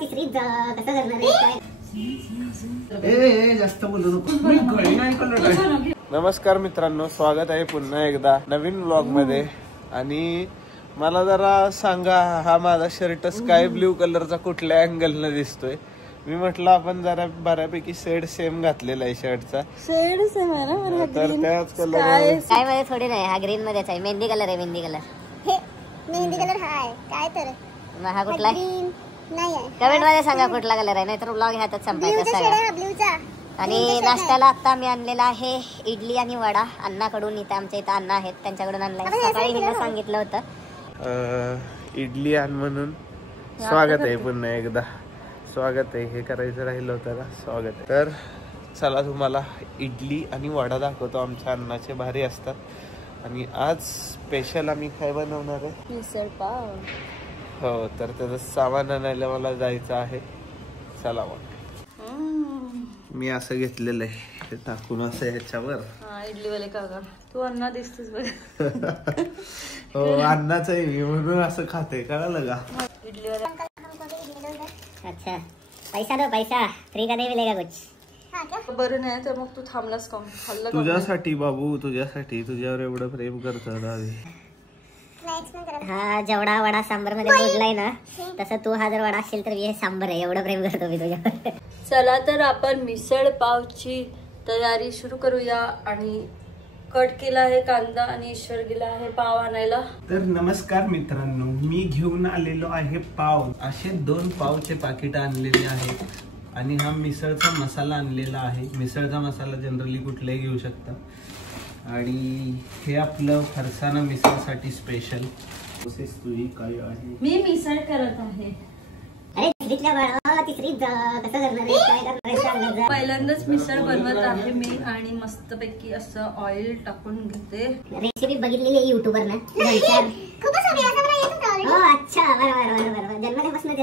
तिसरी कसं करणार जास्त बोलू नको. नमस्कार मित्रांनो, स्वागत आहे पुन्हा एकदा नवीन व्लॉग मध्ये. आणि मला जरा सांगा, हा माझा शर्ट स्काय ब्ल्यू कलरचा कुठल्या अँगल न दिसतोय? मी म्हटलं आपण जरा बऱ्यापैकी शेड सेम घातलेला आहे शर्टचा. शेड सेम आहे ना, तर त्याच कलर काय मध्ये थोडी नाही, हा ग्रीन मध्येच आहे. मेहंदी कलर आहे, मेहंदी कलर. मेहंदी कलर हाय काय तर मग हा कुठला ग्रीन नाही आहे. कमेंट मध्ये सांगा कुठला कलर आहे, नाहीतर ब्लॉग ह्यातच संपायचा सगळा. ब्ल्यूचा. आणि नाश्त्याला आता मी आणलेला आहे इडली आणि वडा अण्णाकडून. इथे आमच्या इथं अण्णा आहेत, त्यांच्याकडून आणलाय. सकाळी हिला सांगितलं होतं इडली आण म्हणून. स्वागत आहे पुन्हा एकदा, स्वागत आहे. हे करायचं राहिलं होतं का? स्वागत आहे. तर चला तुम्हाला इडली आणि वडा दाखवतो. आमच्या अन्नाचे भारी असतात. आणि आज स्पेशल आम्ही काय बनवणार आहे? मिसळ पाव. हो, तर त्याचं सामान आणायला मला जायचं आहे. चला मग. मी असं घेतलेलं आहे, ते टाकून असं ह्याच्यावर. इडली वाले काका, तू अण्णा दिसतेस बघ. हो, अन्नाच आहे मी, म्हणून असं खाते. कळलं का? इडली वाले. अच्छा, पैसा दो पैसा, फ्री का नहीं मिलेगा कुछ. बरं नाही तर मग तू थांबलास का? खाल्लं का? तुझ्यासाठी बाबू, तुझ्यासाठी. तुझ्यावर एवढं प्रेम करतो दावी. हा जेवढा वडा सांबर मध्ये बुडलाय ना, तसं तू हा जर वडा असेल तर हे सांबर आहे. एवढं प्रेम करतो मी तुझ्यावर. चला तर आपण मिसळ पावची तयारी सुरू करूया. आणि कट केला आहे कांदा आणि ईश्वर गेला आहे पाव आणायला. तर नमस्कार मित्रांनो, मी घेऊन आलेलो आहे पाव. असे 2 पावचे पाकिट आणलेले आहेत. आणि हा मिसळचा मसाला आणलेला आहे. मिसळचा मसाला जनरली कुठलाही घेऊ शकता. आणि हे आपलं फरसाणा मिसळसाठी स्पेशल. प्रोसेस तुझी काय आहे? मी मिसळ करत आहे. पहिल्यांदाच मिसळ बनवत आहे मी. आणि मस्तपैकी असं ऑइल टाकून घेते. रेसिपी बघितलेली आहे युट्यूबर ना. अच्छा, बरोबर बरोबर. जन्मल्यापासून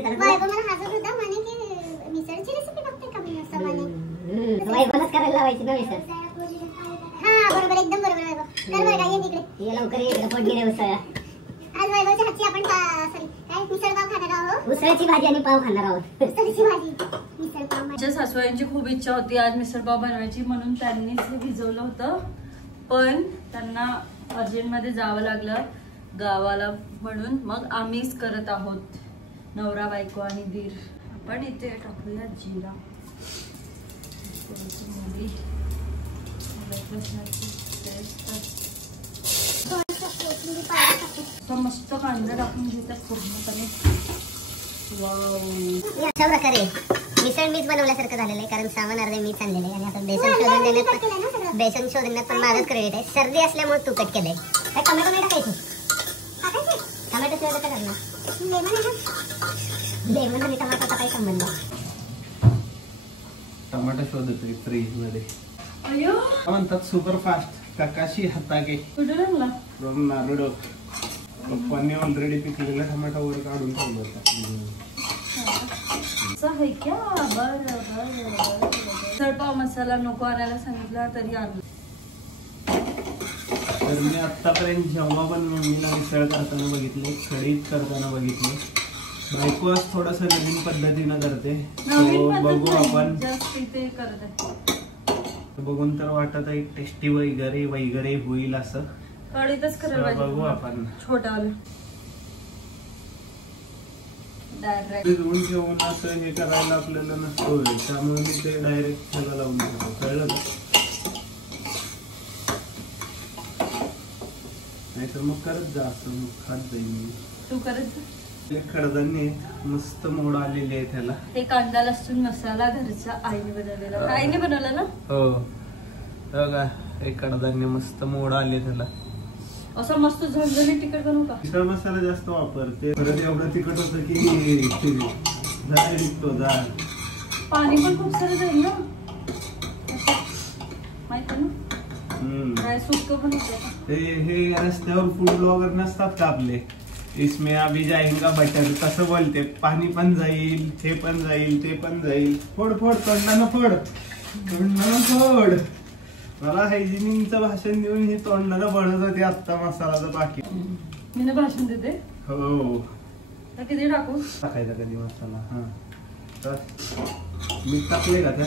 करायला लावायची ना मिसळ. हा बरोबर, एकदम बरोबर. तर बघा ये तिकडे, ये लवकर ये, पोट गिरे उसळ. आज वैभवच्या हातची आपण सॉरी काय मिसळ पाव खाणार आहोत. उसळची भाजी आणि पाव खाणार आहोत. उसळची भाजी, मिसळ पाव. माझ्या सासूबाईंची खूप इच्छा होती आज मिसळ पाव बनवायची, म्हणून त्यांनीच हे भिजवलं होतं. पण त्यांना अर्जंटमध्ये जावं लागलं गावाला, म्हणून मग आम्हीच करत आहोत, नवरा बायको आणि दीर. आपण इथे टाकूया जिरा, मस्त कांदा टाकून घेतात पूर्णपणे. अशा प्रकारे मिसळ मीच बनवल्यासारखं झालेलं आहे, कारण सामान अर्धे मीच आणलेलं आहे. आणि आता बेसन शोधण्यात पण माझंच क्रेडिट आहे. सर्दी असल्यामुळे तू कट केलंय. काय टोमॅटो नाही टाकायचं? टोमॅटो शिवाय कसं करणार? लेमन आणि टमाटोचा काही संबंध? टमाटा शोधतोय फ्रीज मध्ये. म्हणतात सुपर फास्ट काकाशी हातागे फ्रॉम नारुडो. पप्पांनी ऑलरेडी पिकलेला टमाटा वर काढून ठेवला होता. मिसळ पाव मसाला नको आणायला सांगितला तरी आणला. तर मी आतापर्यंत जेव्हा पण मम्मीला मिसळ करताना बघितले, खडीत करताना बघितले. बायको आज थोडस नवीन पद्धतीनं करते. बघू आपण. बघून तर वाटत आहे टेस्टी वगैरे वगैरे होईल असं. कढईतच करायला बघू आपण. छोट्यावालं भिजवून घेऊन असं हे करायला आपल्याला नसतो, त्यामुळे मी ते डायरेक्ट सगळं लावून देतो. कळलं का? नाहीतर मग करत जा असं, मग खात जाईल मी. तू करत कडधान्य मस्त मोड आलेले आहे त्याला. ते कांदा लसूण मसाला घरचा आईने बनवलेला. आईने बनवला ना? हो बघा, हे कडधान्य मस्त मोड आले त्याला. असं मस्त झणझणीत तिखट बनवू का? मिसळ मसाला जास्त वापरते. परत एवढं तिखट होतं की जाळ निघतो, जाळ. पाणी पण खूप सारं जाईल ना, माहिती ना. सुक्क पण होतं. हे रस्त्यावर फूड ब्लॉगर नसतात का आपले, इसमें अभी जाएगा बटर, कसं बोलते, पाणी पण जाईल, हे पण जाईल, ते पण जाईल. फोड फोड, तोंडानं फोड, तोंडानं फोड. मला हायजिनिकचं भाषण देऊन हे तोंडानं बळत होते आत्ता मसालाचं बाकी. मी भाषण देते. हो, किती टाकू? टाकायचा कधी मसाला? हा मीठ टाकले का त्या?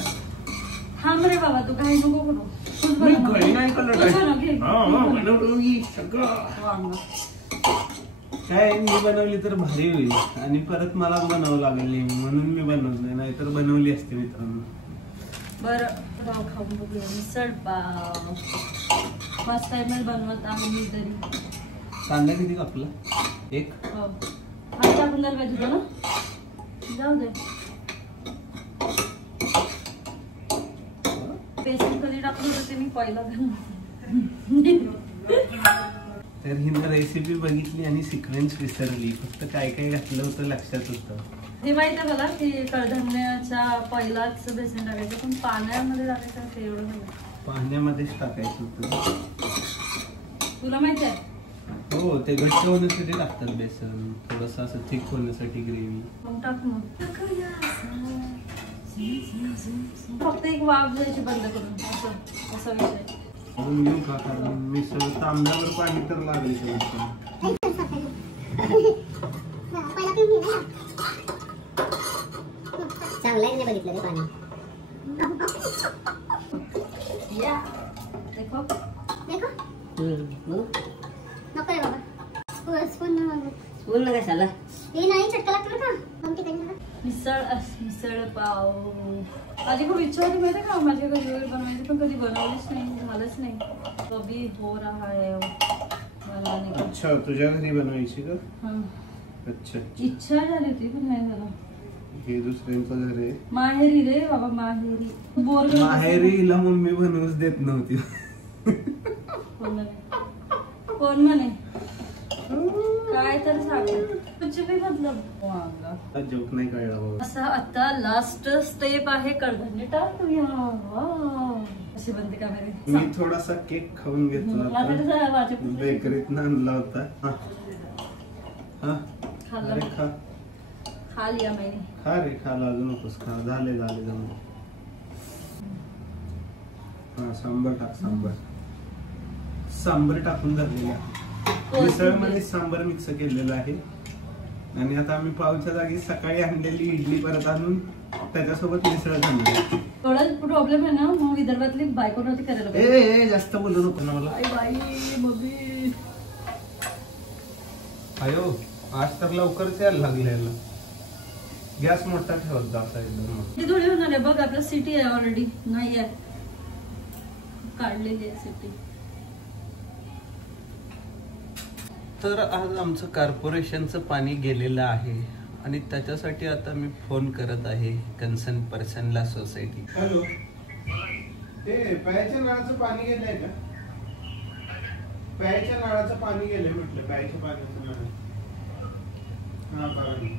थांब रे बाबा, तू काही नको करू. तूच मी बनव. घरी नाही केलं तूच काय. बनव, घे. बनवलं मी सगळं. वांग. काय मी बनवली तर भारी होईल आणि परत मला बनावं लागेल म्हणून मी बनवलं, नाही तर बनवली असते मित्रांनो. बरं राव, खाऊन बघूया मिसळ पाव. फर्स्ट टाइमच बनवत आहे मी तरी. कांदा किती कापला? एक. हो, हात टाकून द्यायला पाहिजे होतं ना. जाऊ दे. बेसन कधी टाकलं होतं ते मी पहिला तर हिनं रेसिपी बघितली आणि सिक्वेन्स विसरली, फक्त काय काय घातलं होतं लक्षात होतं. हे माहित आहे मला की कडधान्याच्या पहिलाच बेसन टाकायचं, पण पाण्यामध्ये टाकायचं ते एवढं नाही. पाण्यामध्येच टाकायचं होतं. तुला माहिती आहे? हो, ते घट्ट होण्यासाठी टाकतात बेसन, थोडस असं थिक होण्यासाठी ग्रेव्ही. मग टाक मग. फक्त एक वाफ जायची बंद करून, असं असा विषय. म्हणून येऊ का, कारण मिसळ तांब्यावर पाणी तर लागले चांगलं आहे, बघितलं रे पाणी. या देखो देखो नको रे बाबा, स्पून नका साला. हे नाही चटका लागतो का मग ते मिसळ पाव. माझी खूप इच्छा होती माहिती का माझ्या घरी वगैरे बनवायची, पण कधी बनवलीच नाही, झालंच नाही. कभी हो रहा है बनाने का. अच्छा, तुझ्या घरी बनवायची का? हाँ. अच्छा, इच्छा झाली होती पण नाही झालं. हे दुसऱ्यांचं घर आहे. माहेरी रे बाबा, माहेरी. बोर माहेरीला मम्मी बनवूच देत नव्हती. कोण म्हणे काय तर सांग कुछ भी मतलब. वांगा जोक नाही कळला बाबा. असा आता लास्ट स्टेप आहे, कडधान्य टाकूया. अशी बनते का मेरे. मी थोडासा केक खाऊन घेतला, बेकरीत आणला होता. हा, खाल्ला. अरे खा खा लिया मैंने. खा रे, खा, लागू नकोस, खा. झाले जमलं. हा, सांबर टाक. सांबर टाकून झालेला. मिसळ मध्ये सांबर मिक्स केलेलं आहे. आणि आता आम्ही पावच्या जागी सकाळी आणलेली इडली परत आणून त्याच्यासोबत मिसळ घालणार. थोडा प्रॉब्लेम आहे ना, मग विदर्भातली बायको नव्हती करायला पाहिजे. ए जास्त बोलू नको ना मला. बाई मम्मी. अयो, आज तर लवकरच यायला लागलेला. गॅस मोठा ठेवत जा असा एकदम. ती थोडी होणार आहे बघ, आपलं सिटी आहे ऑलरेडी. नाही आहे, काढलेली आहे सिटी. तर आज आमचं कॉर्पोरेशनचं पाणी गेलेलं आहे आणि त्याच्यासाठी आता मी फोन करत आहे कन्सर्न पर्सनला सोसायटी. हॅलो, ते प्यायच्या नळाचं पाणी गेलंय का? प्यायच्या नळाचं पाणी गेलंय म्हटलं, प्यायच्या पाण्याचं नळ. हा, पाणी.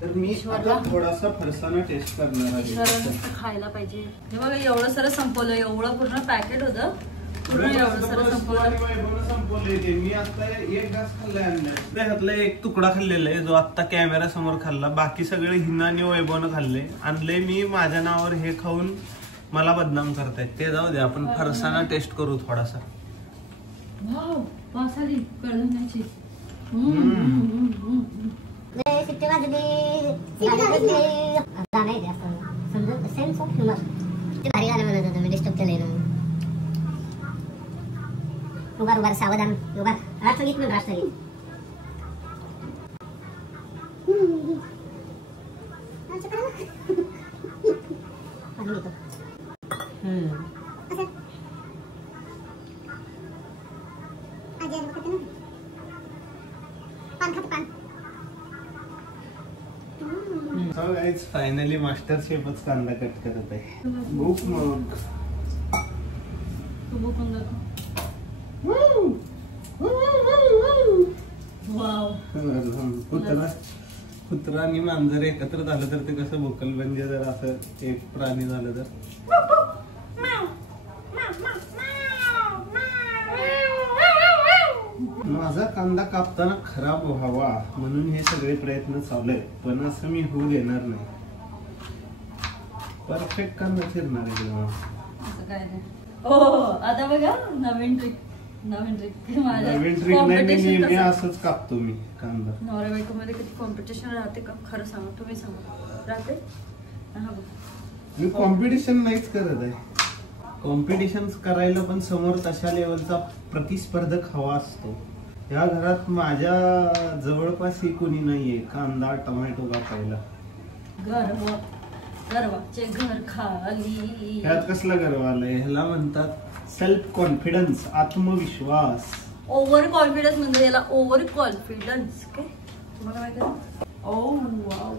तर मी आता थोडासा फरसाना टेस्ट करणार आहे. खायला पाहिजे. हे बघा, एवढं सारं संपवलं, एवढं पूर्ण पॅकेट होतं. पूर्ण एवढं सारं संपवलं. मी आता एक घास खाल्लाय, त्यातला एक तुकडा खाल्लेला आहे जो आता कॅमेरा समोर खाल्ला. बाकी सगळे हिना आणि वैभवनं खाल्ले. आणले मी माझ्या नावावर, हे खाऊन मला बदनाम करतायत. ते जाऊ दे, आपण फरसाना टेस्ट करू थोडासा. वाव, वास आली कडधान्याची. सिट्टी वाजली, सेन्स ऑफ ह्युमर. ते भारी गाणं म्हणत होतं, मी डिस्टर्ब केलंय ना. उभार सावधान, उभार. राष्ट्रगीत म्हण, राष्ट्रगीत. फायनली मास्टर शेफच कांदा कट करत आहे. बुक मग तू बघून दाखव. वाव. कुत्रा आणि मांजर एकत्र झालं तर ते कसं भोकल, म्हणजे जर असं एक प्राणी झालं तर. माझा कांदा कापताना खराब व्हावा म्हणून हे सगळे प्रयत्न चालू आहेत, पण असं मी होऊ देणार नाही. परफेक्ट कांदा चिरणार आहे जेव्हा. असं काय नाही. हो, आता बघा नवीन ट्रिक. नवीन ट्रिक नाही, मी असंच कापतो मी कांदा. नवरा बायको मध्ये किती कॉम्पिटिशन राहते का, खरं सांगा, तुम्ही सांगा. सॉफ्ट राहते. हा बघ. मी कॉम्पिटिशन नाहीच करत आहे. कॉम्पिटिशन करायला पण समोर तशा लेवलचा प्रतिस्पर्धक हवा असतो. या घरात माझ्या जवळपास ही कोणी नाहीये कांदा टोमॅटो कापायला. गर्वाचे घर खाली. ह्यात कसला गर्व आलाय? ह्याला म्हणतात सेल्फ कॉन्फिडन्स, आत्मविश्वास. ओव्हर कॉन्फिडन्स म्हणजे याला ओव्हर कॉन्फिडन्स. काय तुम्हाला माहिती आहे? ओ वाव.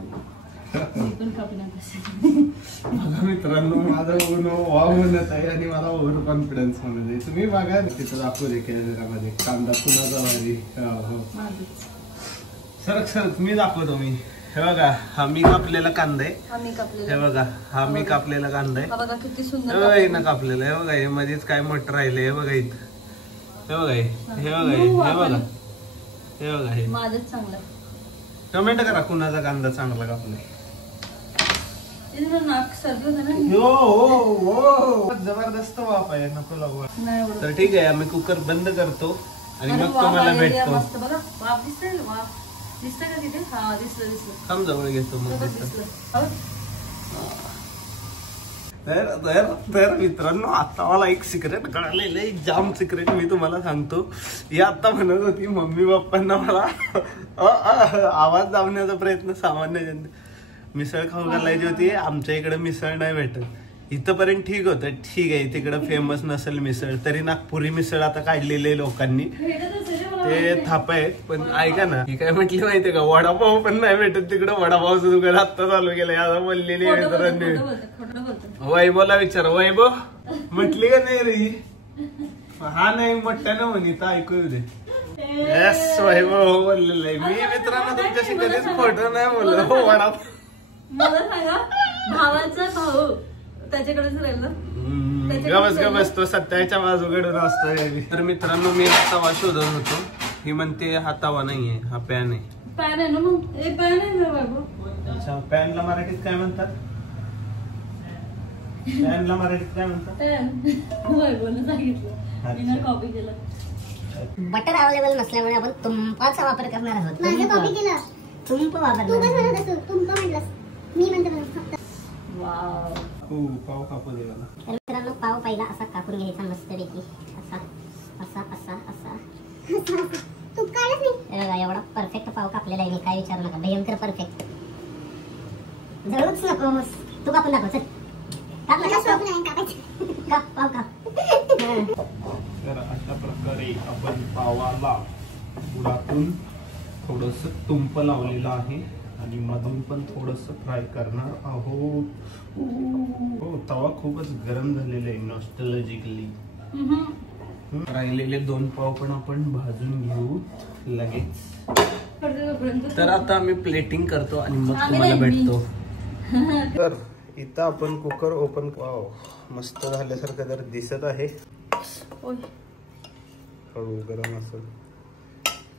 पण बघा मित्रांनो, माझं वाव म्हणत आहे आणि मला ओव्हर कॉन्फिडन्स म्हणत आहे. तुम्ही बघा तिथं दाखवू दे कॅमेरामध्ये कांदा कुणाचा वारी. सरक मी दाखवतो. मी हे बघा, हा मी कापलेला कांदा आहे. हे बघा, हा मी कापलेला कांदा आहे. बघा किती सुंदर हे ना कापलेलं. हे बघा, हे मध्येच काय मोठं राहिलंय. हे बघा इथं. हे बघा, हे बघा, हे बघा, हे माझंच चांगलं. टोमॅटो करा कुणाचा कांदा चांगला कापलाय. नाक सर्दी होतं ना. हो जबरदस्त वाफ आहे. नको लागू. तर ठीक आहे, आम्ही कुकर बंद करतो आणि मग तुम्हाला भेटतो. मस्त बघा वाफ दिसतंय. वाफ दिसतंय का तिथे? हा दिसलं. थांब जवळ घेतो मग. तर मित्रांनो, आता मला एक सिक्रेट कळालेलं आहे. जाम सिक्रेट मी तुम्हाला सांगतो. ही आता म्हणत होती मम्मी पप्पांना मला आवाज दाबण्याचा प्रयत्न. सामान्य मिसळ खाऊ घालायची होती. आमच्या इकडे मिसळ नाही भेटत. इथपर्यंत ठीक होतं. ठीक आहे, तिकडे फेमस नसेल मिसळ, तरी नागपुरी मिसळ आता काढलेली आहे लोकांनी. ते थाप आहेत. पण ऐका ना, ही काय म्हटली माहितीये का, वडापाव पण नाही भेटत तिकडे. वडापावचं दुकान आत्ता चालू केलंय आता बोललेली मित्रांनी. वैभवला विचार. वैभव म्हटली का नाही रे? हा नाही मोठ्यानं म्हणी तर ऐकू दे. येस, वैभव बोललेलं आहे. मी मित्रांनो तुमच्याशी कधीच खोटं नाही बोललो. वडापाव मला सांगा, भावाचा भाऊ त्याच्याकडेच राहिलं. गमस तो सत्याच्या बाजूकडून असतोय. तर मित्रांनो, मी हा तवा शोधत होतो. ही म्हणते हा तवा नाहीये, हा पॅन आहे. पॅन आहे ना मग. पॅन आहे ना बाबा. अच्छा, पॅनला मराठीत काय म्हणतात? पॅनला मराठीत काय म्हणतात? पॅन. वैभवने सांगितलं, मी ना कॉपी केलं. बटर अवेलेबल नसल्यामुळे आपण तुपाचा वापर करणार आहोत. माझं कॉपी केलं. तुंप वापरणार. तू काय म्हणत असतो? तुंप म्हटलंस. मी म्हणते फक्त. वाव. पाव कापू दे मला. तर मित्रांनो, पाव पहिला असा कापून घ्यायचा मस्तपैकी. असा असा असा असा. तूप काढत नाही. बघा, एवढा परफेक्ट पाव कापलेला आहे. मी काय विचारू नका, भयंकर परफेक्ट. जळूच नकोस. तू कापून दाखव. चल काप पाव काप. तर अशा प्रकारे आपण पावाला पुढातून थोडस तुंप लावलेलं आहे आणि मधून पण थोडस फ्राय करणार आहोत. हो, तवा खूपच गरम झालेला आहे नॉस्टॅल्जिकली. राहिलेले 2 पाव पण आपण भाजून घेऊ लगेच. तर आता आम्ही प्लेटिंग करतो आणि मग तुम्हाला भेटतो. तर इथं आपण कुकर ओपन. वाव, मस्त झाल्यासारखं जर दिसत आहे. हळू गरम असेल.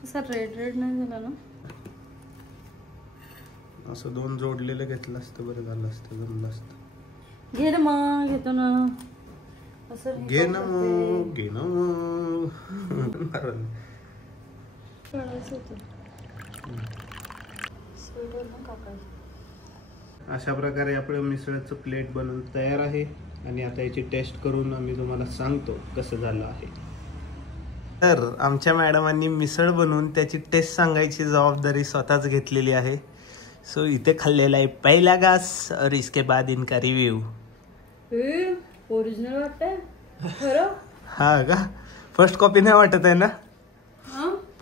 असं रेड नाही झाला ना. असं 2 जोडलेलं घेतलं असतं बरं झालं असतं. जमलं असतं. घे ना मग. घेतो ना. असं घे ना मग. घे ना मग. अशा प्रकारे आपलं मिसळचं प्लेट बनवून तयार आहे आणि आता याची टेस्ट करून आम्ही तुम्हाला सांगतो कसं झालं आहे. तर आमच्या मॅडमांनी मिसळ बनवून त्याची टेस्ट सांगायची जबाबदारी स्वतःच घेतलेली आहे. सो इथे खाल्लेला आहे पहिला घास और इसके बाद इनका रिव्ह्यू. ओरिजिनल वाटतंय खरं. हा का? फर्स्ट कॉपी नाही वाटत आहे ना?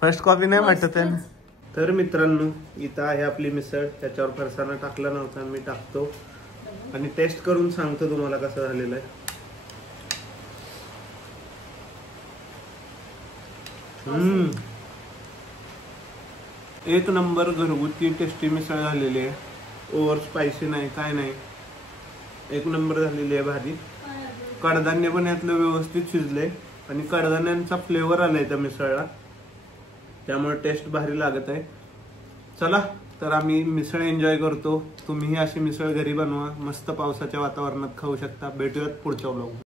फर्स्ट कॉपी नाही वाटत आहे ना? तर मित्रांनो, इथं आहे आपली मिसळ. त्याच्यावर फरसाणा टाकला नव्हता, मी टाकतो आणि टेस्ट करून सांगतो तुम्हाला कसं झालेलं आहे. एक नंबर घरगुती टेस्टी मिसळ झालेली आहे. ओव्हर स्पायसी नाही, काय नाही. एक नंबर झालेली आहे, भाजी. कडधान्य पण यातलं व्यवस्थित शिजले आणि कडधान्यांचा फ्लेवर आलाय त्या मिसळला, त्यामुळे टेस्ट भारी लागत आहे. चला तर आम्ही मिसळ एन्जॉय करतो. तुम्हीही अशी मिसळ घरी बनवा, मस्त पावसाच्या वातावरणात खाऊ शकता. भेटूयात पुढच्या व्लॉग.